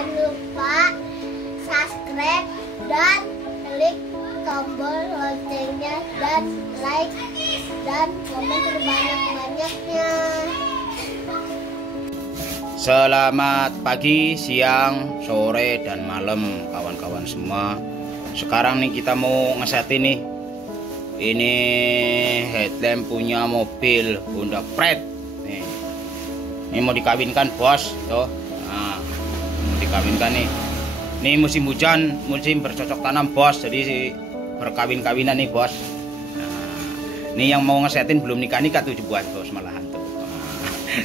Jangan lupa subscribe dan klik tombol loncengnya dan like dan komen terbanyak-banyaknya. Selamat pagi, siang, sore, dan malam kawan-kawan semua. Sekarang nih kita mau ngesetin nih. Ini headlamp punya mobil Honda Pride. Nih. Ini mau dikawinkan bos, tuh. Nah, mau dikawinkan nih. Ini musim hujan, musim bercocok tanam bos. Jadi berkawin-kawinan nih bos. Nah, ini yang mau ngesetin belum nikah tuh buat bos malahan tuh.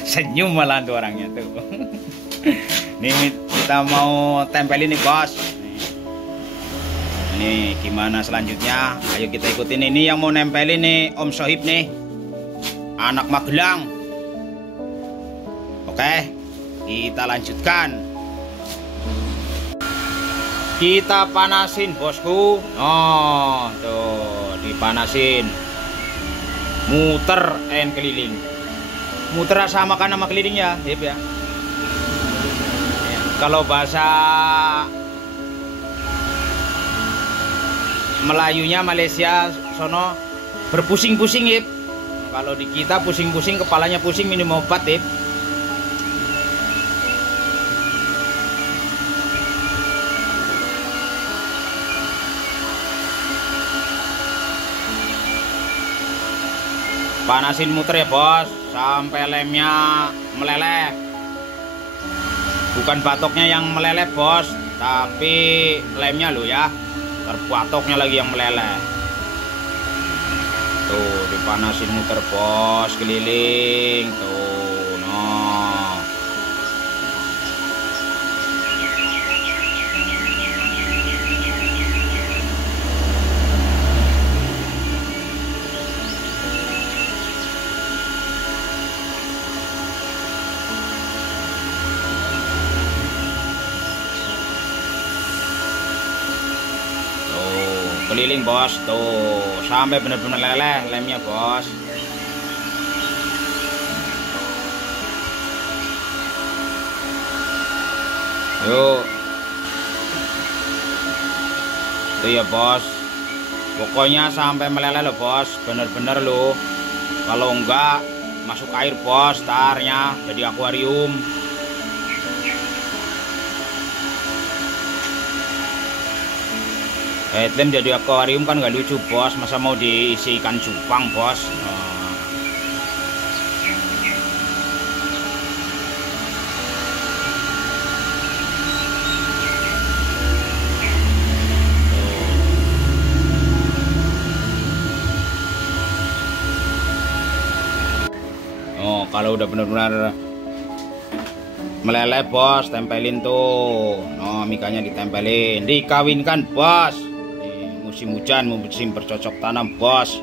Senyum malah tuh orangnya tuh. Nih kita mau tempelin nih bos. Ini gimana selanjutnya? Ayo kita ikutin. Ini yang mau nempelin nih Om Sohib nih, anak Magelang. Oke, kita lanjutkan. Kita panasin bosku. Oh tuh dipanasin, muter and keliling. Muter sama kan sama keliling ya, Hip ya. Kalau bahasa Melayunya Malaysia sono berpusing-pusing, Hip. Kalau di kita pusing-pusing, kepalanya pusing, minum obat, Hip. Panasin muter ya bos, sampai lemnya meleleh. Bukan batoknya yang meleleh bos, tapi lemnya lo ya. Batoknya lagi yang meleleh. Tuh dipanasin muter bos, keliling tuh. No. Keliling bos tuh sampai benar-benar leleh lemnya bos. Yuk tuh ya bos, pokoknya sampai meleleh loh bos, bener-bener loh. Kalau enggak masuk air bos, tarnya jadi akuarium. Headlamp jadi akuarium kan nggak lucu bos, masa mau diisi ikan cupang bos. Oh, kalau udah benar-benar meleleh bos, tempelin tuh. Oh, mikanya ditempelin, dikawinkan bos. Musim hujan, musim bercocok tanam bos.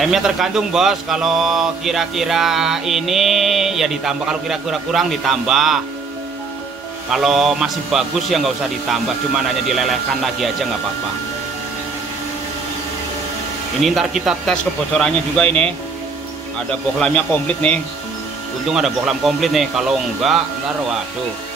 Lemnya tergantung bos, kalau kira-kira ini ya ditambah, kalau kira-kira kurang ditambah. Kalau masih bagus ya nggak usah ditambah, cuma hanya dilelehkan lagi aja nggak apa-apa. Ini ntar kita tes kebocorannya juga ini. Ada bohlamnya komplit nih. Untung ada bohlam komplit nih. Kalau enggak, ntar waduh.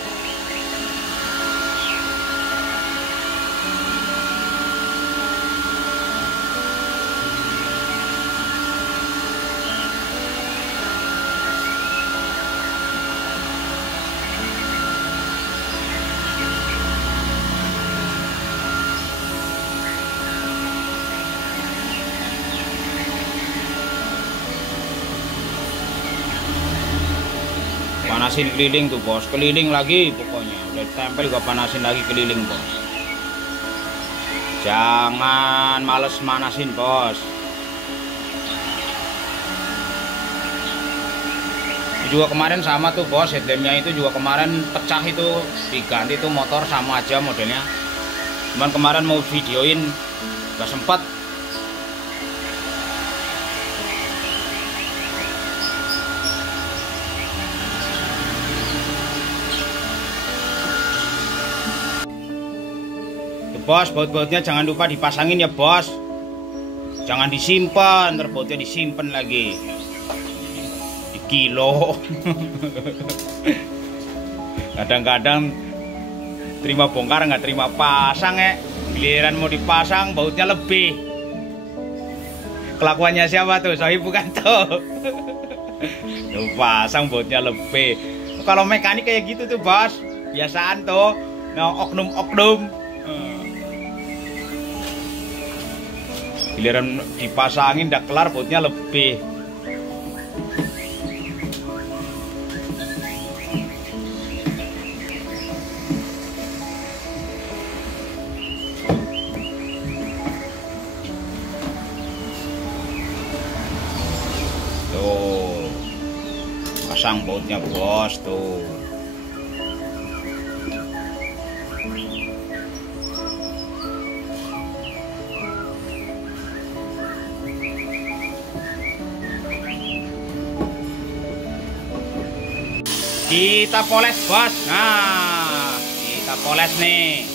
Panasin keliling tuh bos, keliling lagi pokoknya. Udah tempel juga panasin lagi keliling bos. Jangan males manasin bos. Juga kemarin sama tuh bos, headlampnya itu juga kemarin pecah, itu diganti tuh motor sama aja modelnya. Cuman kemarin mau videoin gak sempet. bos, baut-bautnya jangan lupa dipasangin ya bos. Jangan disimpan, ntar bautnya disimpan lagi di kilo. Kadang-kadang terima bongkar nggak terima pasang ya. Giliran mau dipasang bautnya lebih. Kelakuannya siapa tuh? Sohib bukan tuh. Tuh pasang bautnya lebih. Kalau mekanik kayak gitu tuh bos, biasaan tuh. Nah, oknum-oknum. Giliran dipasangin udah kelar bautnya lebih. Tuh pasang bautnya bos tuh. Kita poles bos. Nah, kita poles nih.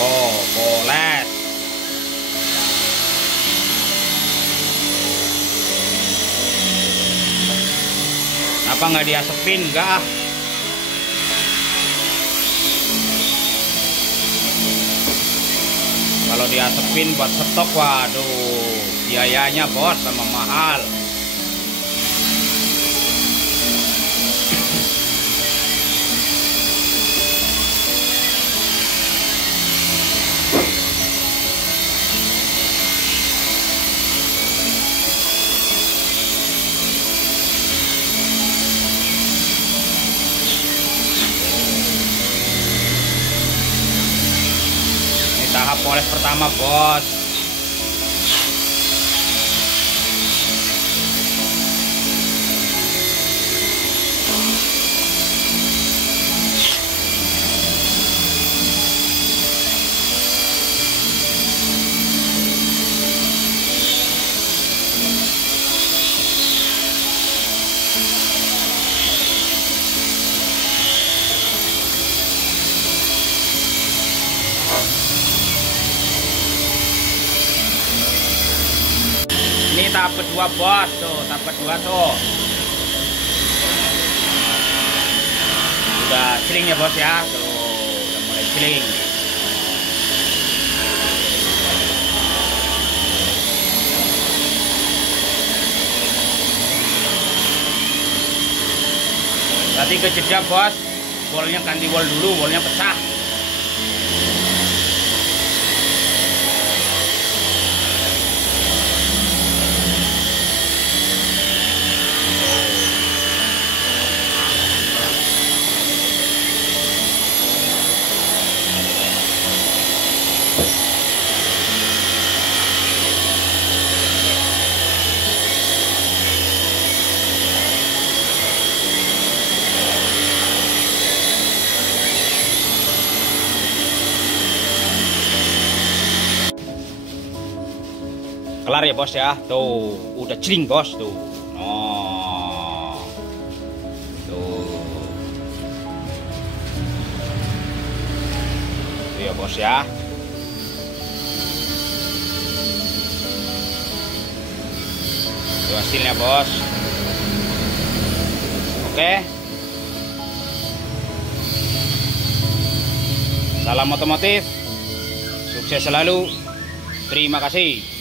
Oh, poles. Apa nggak diasepin? Enggak. Kalau diasepin buat stok, waduh, biayanya bos sama mahal. Ini tahap poles pertama bos. Ini tahap kedua bos, tuh tahap kedua tuh. Udah celing ya bos ya, tuh udah mulai celing. Berarti kejeda bos, bolnya ganti bol dulu, bolnya pecah. Kelar ya bos ya, tuh udah celing bos tuh. Oh, tuh ya bos ya. Itu hasilnya bos. Oke. Salam otomotif. Sukses selalu. Terima kasih.